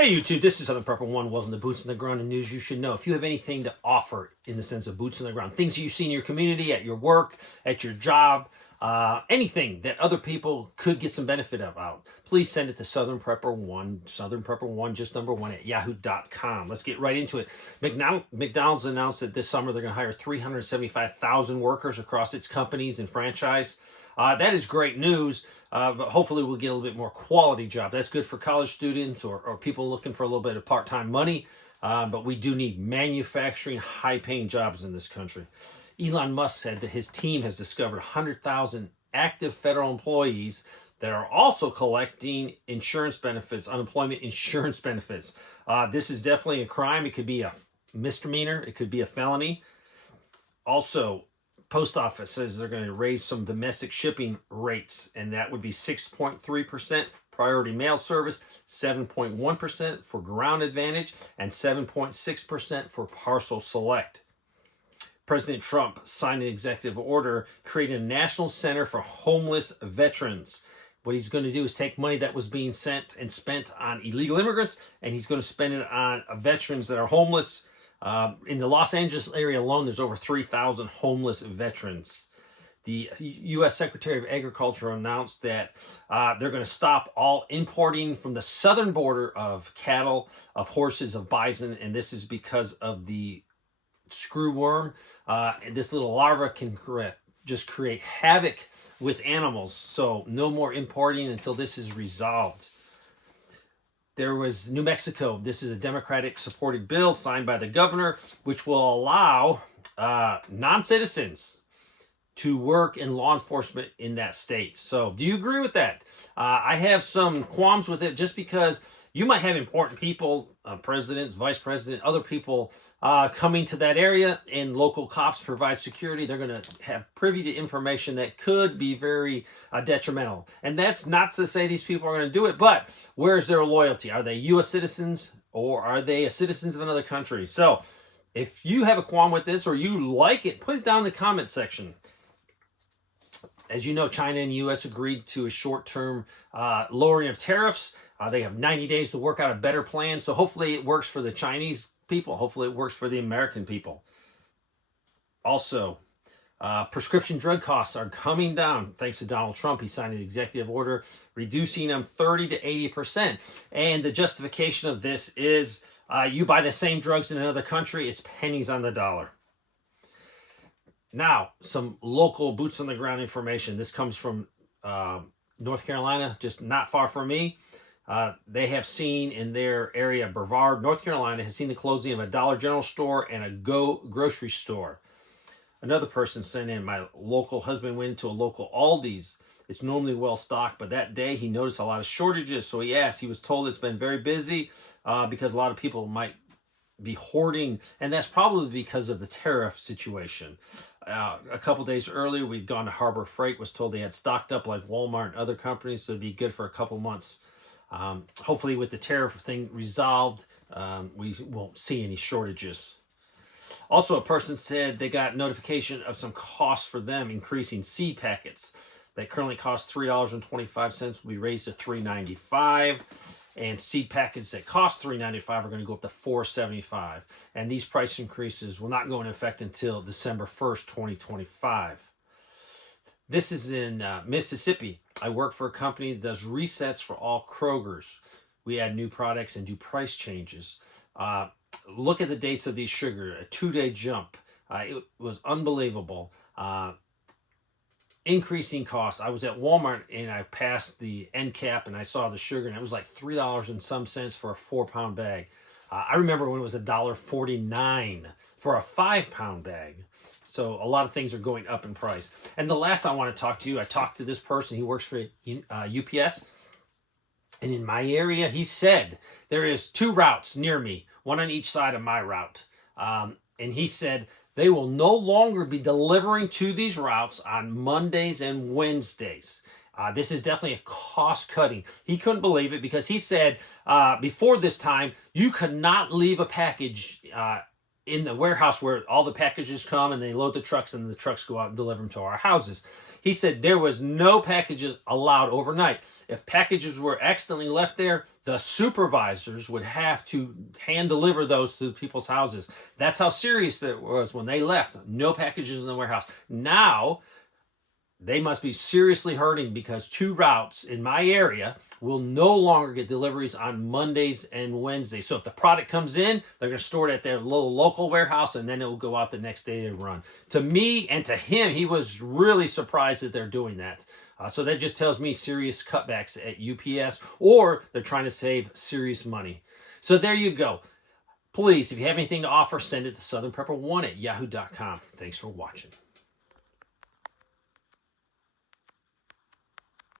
Hey YouTube, this is Southern Prepper One. Welcome to Boots on the Ground and news you should know. If you have anything to offer in the sense of boots on the ground, things that you see in your community, at your work, at your job, anything that other people could get some benefit about, please send it to Southern Prepper One, Southern Prepper One, just number one at yahoo.com. Let's get right into it. McDonald's announced that this summer they're going to hire 375,000 workers across its companies and franchise. That is great news, but hopefully we'll get a little bit more quality job. That's good for college students or people looking for a little bit of part-time money, but we do need manufacturing, high-paying jobs in this country. Elon Musk said that his team has discovered 100,000 active federal employees that are also collecting insurance benefits, unemployment insurance benefits. This is definitely a crime. It could be a misdemeanor. It could be a felony. Also, Post Office says they're going to raise some domestic shipping rates, and that would be 6.3% for priority mail service, 7.1% for ground advantage, and 7.6% for parcel select. President Trump signed an executive order creating a national center for homeless veterans. What he's going to do is take money that was being sent and spent on illegal immigrants, and he's going to spend it on veterans that are homeless. In the Los Angeles area alone, there's over 3,000 homeless veterans. The U.S. Secretary of Agriculture announced that they're going to stop all importing from the southern border of cattle, of horses, of bison, and this is because of the screwworm. This little larva can just create havoc with animals, so no more importing until this is resolved. There was New Mexico. This is a Democratic-supported bill signed by the governor, which will allow non-citizens to work in law enforcement in that state. So do you agree with that? I have some qualms with it just because you might have important people, president, vice president, other people coming to that area, and local cops provide security. They're going to have privy to information that could be very detrimental. And that's not to say these people are going to do it, but where's their loyalty? Are they U.S. citizens or are they citizens of another country? So if you have a qualm with this or you like it, put it down in the comment section. As you know, China and the U.S. agreed to a short-term lowering of tariffs. They have 90 days to work out a better plan. So hopefully it works for the Chinese people. Hopefully it works for the American people. Also, prescription drug costs are coming down thanks to Donald Trump. He signed an executive order reducing them 30 to 80%. And the justification of this is you buy the same drugs in another country, it's pennies on the dollar. Now, some local boots on the ground information. This comes from North Carolina, just not far from me. They have seen in their area, Brevard, North Carolina, has seen the closing of a Dollar General store and a grocery store. Another person sent in, my local husband went to a local Aldi's. It's normally well stocked, but that day he noticed a lot of shortages. So he asked, he was told it's been very busy because a lot of people might be hoarding, and that's probably because of the tariff situation. A couple days earlier, we'd gone to Harbor Freight, was told they had stocked up like Walmart and other companies, so it'd be good for a couple months. Hopefully with the tariff thing resolved, we won't see any shortages. Also, a person said they got notification of some costs for them increasing seed packets that currently cost $3.25 will be raised to $3.95. And seed packets that cost $3.95 are going to go up to $4.75. And these price increases will not go into effect until December 1st, 2025. This is in Mississippi. I work for a company that does resets for all Krogers. We add new products and do price changes. Look at the dates of these sugar, a 2-day jump. It was unbelievable. Increasing costs. I was at Walmart and I passed the end cap and I saw the sugar and it was like $3 and some cents for a 4-pound bag. I remember when it was $1.49 for a 5-pound bag. So a lot of things are going up in price. And the last I want to talk to you, I talked to this person. He works for UPS. And in my area, he said, there is 2 routes near me, one on each side of my route. And he said, they will no longer be delivering to these routes on Mondays and Wednesdays. This is definitely a cost cutting. He couldn't believe it because he said before this time, you could not leave a package in the warehouse where all the packages come and they load the trucks and the trucks go out and deliver them to our houses. He said there was no packages allowed overnight. If packages were accidentally left there, the supervisors would have to hand deliver those to people's houses. That's how serious it was when they left. No packages in the warehouse. Now, they must be seriously hurting because 2 routes in my area will no longer get deliveries on Mondays and Wednesdays. So if the product comes in, they're going to store it at their little local warehouse, and then it will go out the next day to run. To me and to him, he was really surprised that they're doing that. So that just tells me serious cutbacks at UPS, or they're trying to save serious money. So there you go. Please, if you have anything to offer, send it to southernprepper1@yahoo.com. Thanks for watching.